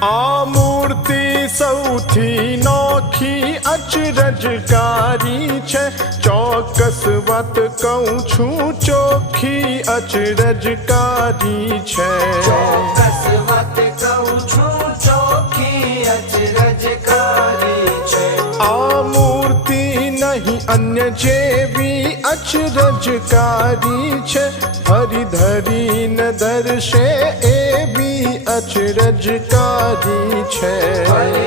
आ मूर्ति સૌથી નોખી અચરજકારી છે, ચોક્કસ વાત કહું છું ચોખ્ખી અચરજકારી છે. ચોક્કસ વાત કહું છું ચોખ્ખી અચરજકારી છે. આ મૂર્તિ નહીં અન્ય જેવી અચરજકારી છે, હરિ ધરીને દર્શે એવી અચરજકારી છે. હરિ